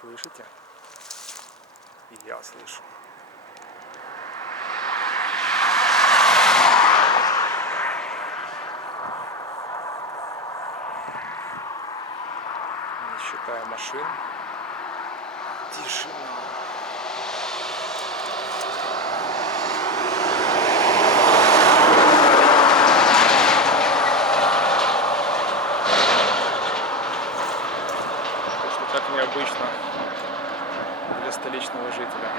Слышите? И я слышу. Не считая машин. Тишина. Так необычно для столичного жителя.